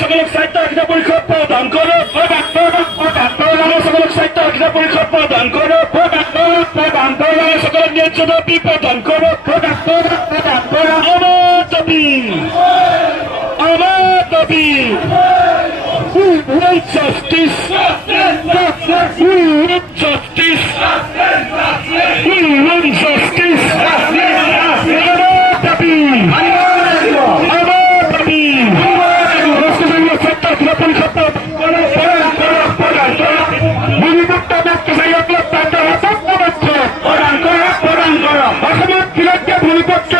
সকলক সাহিত্য অধিকার পরিষদ প্রদান করো, সকলক সাহিত্য অধিকার পরিষদ প্রদান করো, সকলক ন্যায্য দাবি প্রদান করো। আমার দাবি, আমার দাবি, we want justice, we want justice, we want justice. আমার দাবি, আমার দাবি, রাষ্ট্রীয় সত্তা অধিকার পরিষদ ভূমিপক্ষে